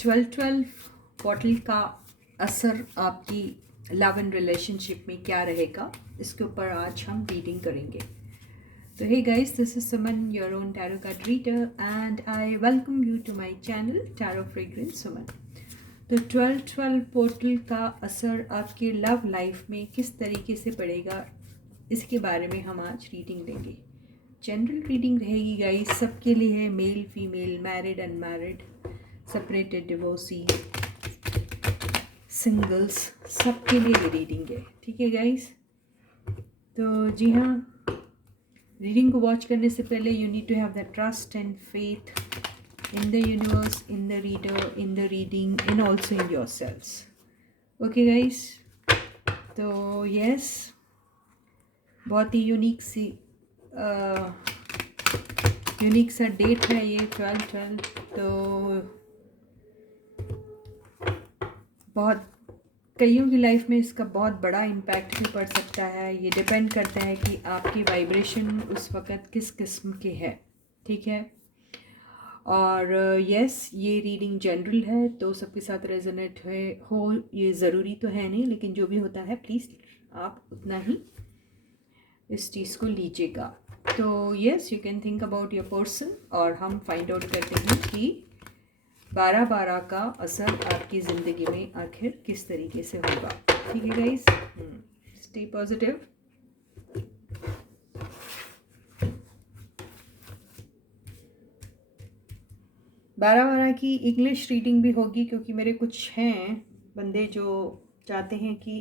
12 bottle का असर आपकी लव एंड रिलेशनशिप में क्या रहेगा, इसके ऊपर आज हम रीडिंग करेंगे। तो hey guys, this is Suman, your own tarot card reader, and I welcome you to my channel tarot fragrance Suman. तो 12 पोर्टल का असर आपके लव लाइफ में किस तरीके से पड़ेगा, इसके बारे में हम आज रीडिंग देंगे। जनरल रीडिंग रहेगी गाइस, सबके लिए है, male female, married unmarried, separated divorcee, singles, सबके लिए ये रीडिंग है। ठीक है गाइस, तो जी हाँ, रीडिंग को वॉच करने से पहले you need to have the trust and faith in the universe, in the reader, in the reading, and also in yourselves. Okay guys, तो yes, बहुत ही यूनिक सा डेट है ये 12/12। तो बहुत कईयों की लाइफ में इसका बहुत बड़ा इम्पैक्ट भी पड़ सकता है। ये डिपेंड करता है कि आपकी वाइब्रेशन उस वक़्त किस किस्म के है। ठीक है, और यस, ये रीडिंग जनरल है, तो सबके साथ रेजोनेट हो ये ज़रूरी तो है नहीं, लेकिन जो भी होता है प्लीज़ आप उतना ही इस चीज़ को लीजिएगा। तो yes, you can think about your person, और हम फाइंड आउट करते हैं कि 12/12 का असर आपकी ज़िंदगी में आखिर किस तरीके से होगा। ठीक है गाइस, स्टे पॉजिटिव। 12/12 की इंग्लिश रीडिंग भी होगी, क्योंकि मेरे कुछ हैं बंदे जो चाहते हैं कि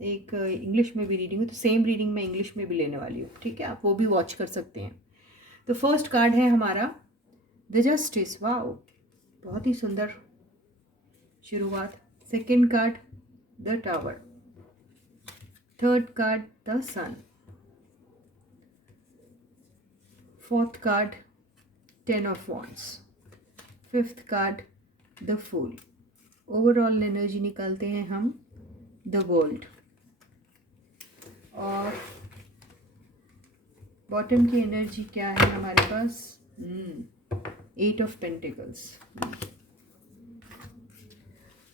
एक इंग्लिश में भी रीडिंग हो, तो सेम रीडिंग मैं इंग्लिश में भी लेने वाली हूँ। ठीक है, आप वो भी वॉच कर सकते हैं। तो फर्स्ट कार्ड है हमारा द जस्टिस। वाओ, बहुत ही सुंदर शुरुआत। Second card the tower. Third card the sun. Fourth card 10 of wands. Fifth card the fool. Overall energy निकालते हैं हम द वर्ल्ड, और बॉटम की एनर्जी क्या है हमारे पास? 8 ऑफ पेंटिकल्स।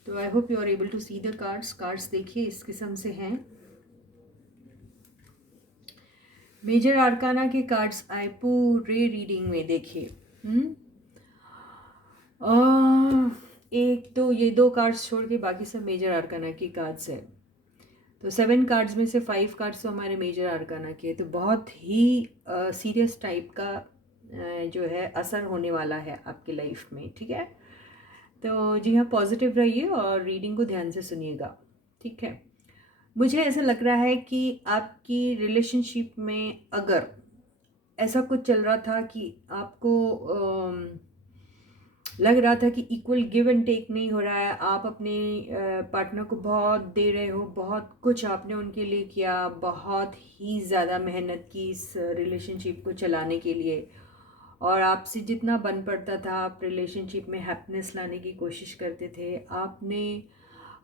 तो I hope you are able to see the cards देखिए, इस किस्म से हैं। मेजर आर्काना के कार्ड्स आए पूरे रीडिंग में, देखिए। एक तो ये 2 कार्ड्स छोड़ के बाकी सब मेजर आर्काना की कार्ड्स है। तो 7 कार्ड्स में से 5 कार्ड्स तो हमारे मेजर आर्काना के, तो बहुत ही सीरियस टाइप का जो है असर होने वाला है आपकी लाइफ में। ठीक है, तो जी हाँ, पॉजिटिव रहिए और रीडिंग को ध्यान से सुनिएगा। ठीक है, मुझे ऐसा लग रहा है कि आपकी रिलेशनशिप में अगर ऐसा कुछ चल रहा था कि आपको लग रहा था कि इक्वल गिव एंड टेक नहीं हो रहा है, आप अपने पार्टनर को बहुत दे रहे हो, बहुत कुछ आपने उनके लिए किया, बहुत ही ज़्यादा मेहनत की इस रिलेशनशिप को चलाने के लिए, और आपसे जितना बन पड़ता था आप रिलेशनशिप में हैप्पीनेस लाने की कोशिश करते थे। आपने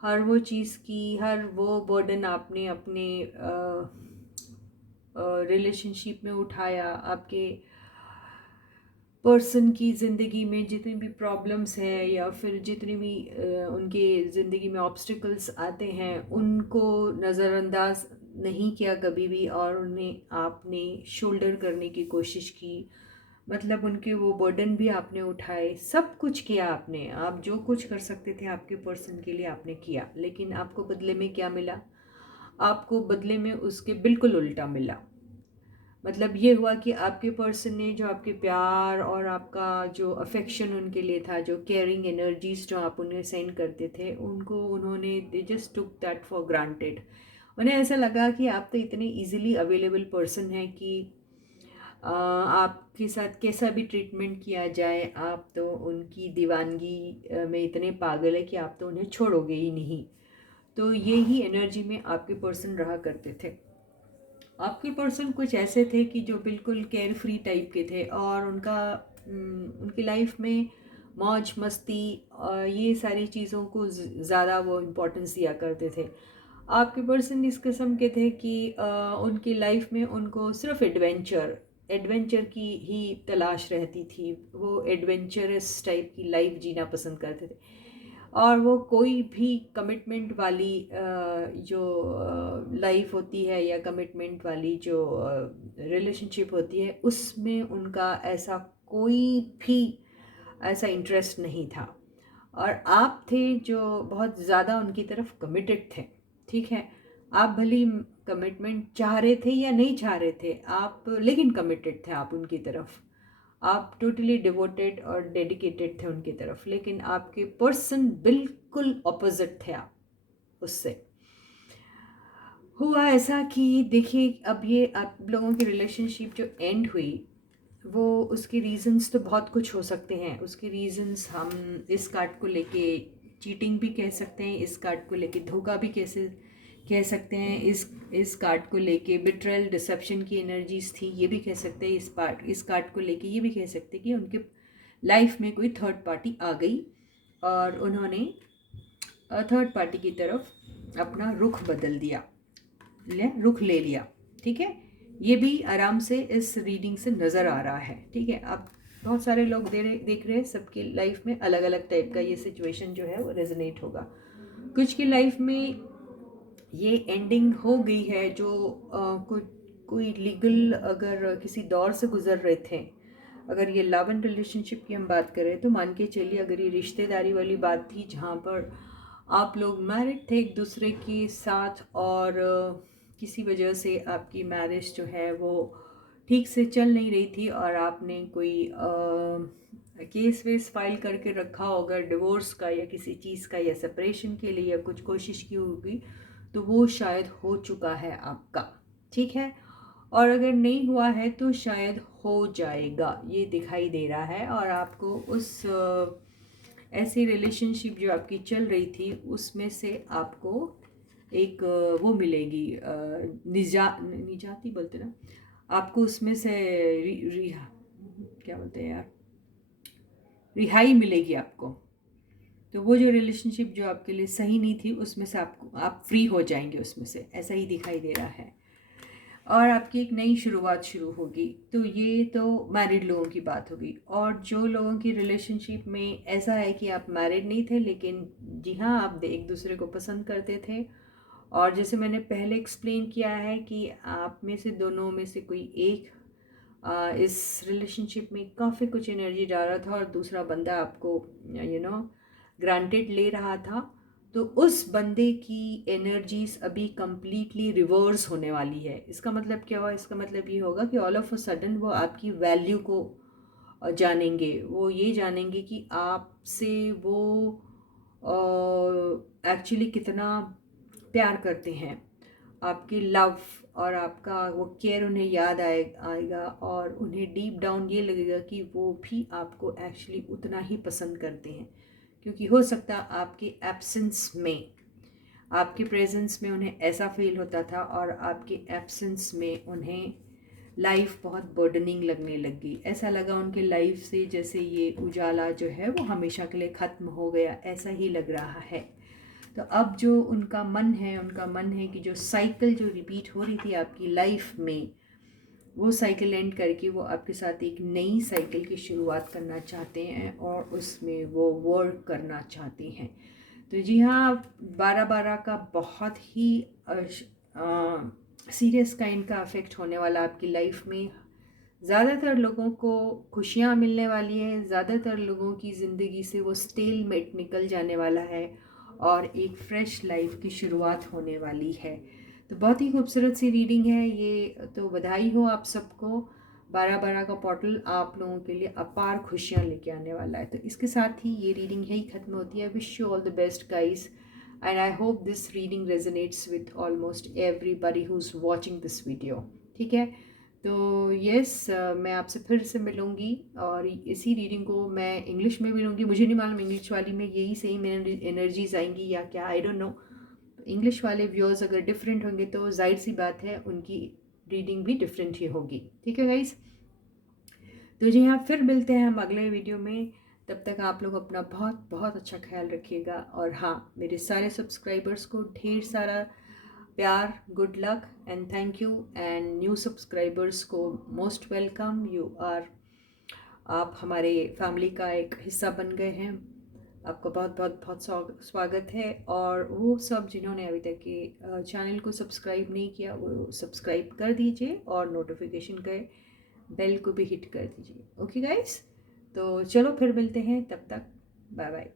हर वो चीज़ की, हर वो बर्डन आपने अपने रिलेशनशिप में उठाया। आपके पर्सन की ज़िंदगी में जितनी भी प्रॉब्लम्स है या फिर जितनी भी उनके ज़िंदगी में ऑब्स्टिकल्स आते हैं, उनको नज़रअंदाज नहीं किया कभी भी, और उन्हें आपने शोल्डर करने की कोशिश की। मतलब उनके वो बर्डन भी आपने उठाए, सब कुछ किया आपने। आप जो कुछ कर सकते थे आपके पर्सन के लिए आपने किया, लेकिन आपको बदले में क्या मिला? आपको बदले में उसके बिल्कुल उल्टा मिला। मतलब ये हुआ कि आपके पर्सन ने जो आपके प्यार और आपका जो अफेक्शन उनके लिए था, जो केयरिंग एनर्जीज जो आप उन्हें सेंड करते थे, उनको उन्होंने they just took that for granted. उन्हें ऐसा लगा कि आप तो इतने इजीली अवेलेबल पर्सन हैं कि आपके साथ कैसा भी ट्रीटमेंट किया जाए, आप तो उनकी दीवानगी में इतने पागल है कि आप तो उन्हें छोड़ोगे ही नहीं। तो ये ही एनर्जी में आपके पर्सन रहा करते थे। आपके पर्सन कुछ ऐसे थे कि जो बिल्कुल केयर फ्री टाइप के थे, और उनकी लाइफ में मौज मस्ती और ये सारी चीज़ों को ज़्यादा वो इम्पोर्टेंस दिया करते थे। आपके पर्सन इस किस्म के थे कि उनकी लाइफ में उनको सिर्फ एडवेंचर एडवेंचर की ही तलाश रहती थी, वो एडवेंचरस टाइप की लाइफ जीना पसंद करते थे। और वो कोई भी कमिटमेंट वाली जो लाइफ होती है या कमिटमेंट वाली जो रिलेशनशिप होती है, उसमें उनका ऐसा कोई भी ऐसा इंटरेस्ट नहीं था। और आप थे जो बहुत ज़्यादा उनकी तरफ कमिटेड थे। ठीक है, आप भली कमिटमेंट चाह रहे थे या नहीं चाह रहे थे आप, लेकिन कमिटेड थे आप उनकी तरफ। आप टोटली डिवोटेड और डेडिकेटेड थे उनकी तरफ, लेकिन आपके पर्सन बिल्कुल ऑपोजिट थे आप उससे। हुआ ऐसा कि देखिए, अब ये आप लोगों की रिलेशनशिप जो एंड हुई, वो उसके रीज़न्स तो बहुत कुछ हो सकते हैं। उसके रीज़न्स हम इस कार्ड को लेके चीटिंग भी कह सकते हैं, इस कार्ड को लेके धोखा भी कैसे कह सकते हैं, इस कार्ड को लेके बिट्रेयल डिसेप्शन की एनर्जीज थी, ये भी कह सकते हैं। इस कार्ड को लेके ये भी कह सकते हैं कि उनके लाइफ में कोई थर्ड पार्टी आ गई और उन्होंने थर्ड पार्टी की तरफ अपना रुख बदल दिया, रुख ले लिया। ठीक है, ये भी आराम से इस रीडिंग से नज़र आ रहा है। ठीक है, अब बहुत सारे लोग देख रहे हैं, सबकी लाइफ में अलग अलग टाइप का ये सिचुएशन जो है वो रेजोनेट होगा। कुछ की लाइफ में ये एंडिंग हो गई है जो कोई लीगल अगर किसी दौर से गुजर रहे थे। अगर ये लव एंड रिलेशनशिप की हम बात करें तो मान के चलिए, अगर ये रिश्तेदारी वाली बात थी जहाँ पर आप लोग मैरिड थे एक दूसरे के साथ और किसी वजह से आपकी मैरिज जो है वो ठीक से चल नहीं रही थी और आपने कोई केस वेस फाइल करके रखा होगा डिवोर्स का या किसी चीज़ का या सेपरेशन के लिए या कुछ कोशिश की होगी, तो वो शायद हो चुका है आपका। ठीक है, और अगर नहीं हुआ है तो शायद हो जाएगा, ये दिखाई दे रहा है। और आपको उस ऐसी रिलेशनशिप जो आपकी चल रही थी उसमें से आपको एक वो मिलेगी, निजाती बोलते ना, आपको उसमें से क्या बोलते हैं यार, रिहाई मिलेगी आपको। तो वो जो रिलेशनशिप जो आपके लिए सही नहीं थी उसमें से आप फ्री हो जाएंगे उसमें से, ऐसा ही दिखाई दे रहा है। और आपकी एक नई शुरुआत शुरू होगी। तो ये तो मैरिड लोगों की बात होगी। और जो लोगों की रिलेशनशिप में ऐसा है कि आप मैरिड नहीं थे लेकिन जी हाँ आप एक दूसरे को पसंद करते थे, और जैसे मैंने पहले एक्सप्लेन किया है कि आप में से दोनों में से कोई एक इस रिलेशनशिप में काफ़ी कुछ एनर्जी डाल रहा था और दूसरा बंदा आपको ग्रांटेड ले रहा था, तो उस बंदे की एनर्जीज अभी कंप्लीटली रिवर्स होने वाली है। इसका मतलब क्या हुआ? इसका मतलब ये होगा कि ऑल ऑफ अ सडन वो आपकी वैल्यू को जानेंगे, वो ये जानेंगे कि आपसे वो एक्चुअली कितना प्यार करते हैं। आपकी लव और आपका वो केयर उन्हें याद आएगा और उन्हें डीप डाउन ये लगेगा कि वो भी आपको एक्चुअली उतना ही पसंद करते हैं। क्योंकि हो सकता आपके एब्सेंस में, आपके प्रेजेंस में उन्हें ऐसा फील होता था और आपके एब्सेंस में उन्हें लाइफ बहुत बर्डनिंग लगने लगी। ऐसा लगा उनके लाइफ से जैसे ये उजाला जो है वो हमेशा के लिए ख़त्म हो गया, ऐसा ही लग रहा है। तो अब जो उनका मन है कि जो साइकिल जो रिपीट हो रही थी आपकी लाइफ में, वो साइकिल एंड करके वो आपके साथ एक नई साइकिल की शुरुआत करना चाहते हैं और उसमें वो वर्क करना चाहते हैं। तो जी हाँ, 12/12 का बहुत ही सीरियस काइंड का अफेक्ट होने वाला आपकी लाइफ में। ज़्यादातर लोगों को खुशियाँ मिलने वाली है, ज़्यादातर लोगों की ज़िंदगी से वो स्टेलमेट निकल जाने वाला है और एक फ्रेश लाइफ की शुरुआत होने वाली है। तो बहुत ही खूबसूरत सी रीडिंग है ये, तो बधाई हो आप सबको। 12/12 का पोर्टल आप लोगों के लिए अपार खुशियाँ लेके आने वाला है। तो इसके साथ ही ये रीडिंग यही ख़त्म होती है। Wish you all the best guys, and I hope this reading resonates with almost everybody who is watching this video. ठीक है, तो यस, मैं आपसे फिर से मिलूँगी और इसी रीडिंग को मैं इंग्लिश में मिलूँगी। मुझे नहीं मालूम इंग्लिश वाली में यही सेम एनर्जीज आएंगी या क्या, आई डोंट नो। इंग्लिश वाले व्यूअर्स अगर डिफरेंट होंगे तो जाहिर सी बात है उनकी रीडिंग भी डिफरेंट ही होगी। ठीक है गाइस, तो जी हाँ, फिर मिलते हैं हम अगले वीडियो में। तब तक आप लोग अपना बहुत बहुत अच्छा ख्याल रखिएगा। और हाँ, मेरे सारे सब्सक्राइबर्स को ढेर सारा प्यार, good luck and thank you. And new subscribers को मोस्ट वेलकम। आप हमारे फैमिली का एक हिस्सा बन गए हैं। आपका बहुत बहुत बहुत स्वागत है। और वो सब जिन्होंने अभी तक के चैनल को सब्सक्राइब नहीं किया वो सब्सक्राइब कर दीजिए और नोटिफिकेशन के बेल को भी हिट कर दीजिए। ओके गाइस, तो चलो फिर मिलते हैं, तब तक बाय बाय।